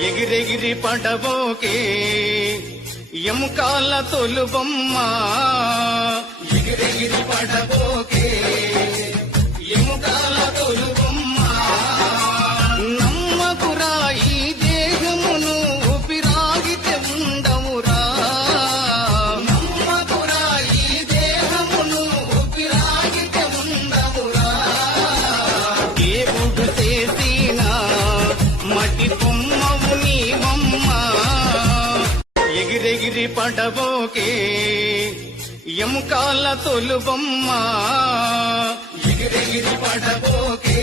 ఎగిరెగిరి పడబోకే ఎముకాల తొలుబొమ్మ ఎగిరెగిరి పడబోకే ఎముకాల తొలుబొమ్మ నమ్మకురా ఈ దేహమును ఊపిరాగితే ఉండవురా నమ్మకురా ఈ దేహమును ఊపిరాగితే ఉండవురా దేవుడు చేసిన మట్టి బొమ్మవు నీ బొమ్మ ఎగిరెగిరి పడబోకే ఎముకాల తొలుబొమ్మ ఎగిరెగిరి పడబోకే